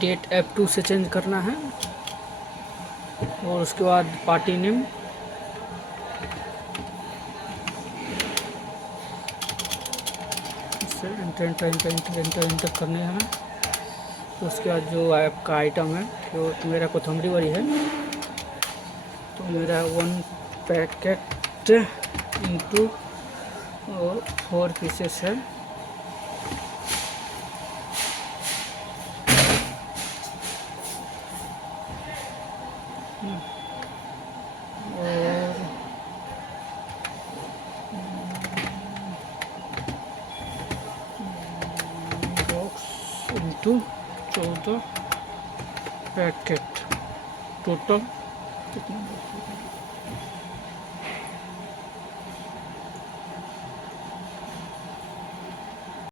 Date F2 से चेंज करना है और उसके बाद पार्टी नेम, इससे एंटर करने हैं। तो उसके बाद जो आपका आइटम है, जो मेरा कोथमरी वाली है, तो मेरा 1 पैकेट इंटू 4 पीसेस है। और बॉक्स इंटू 14 पैकेट, टोटल कितना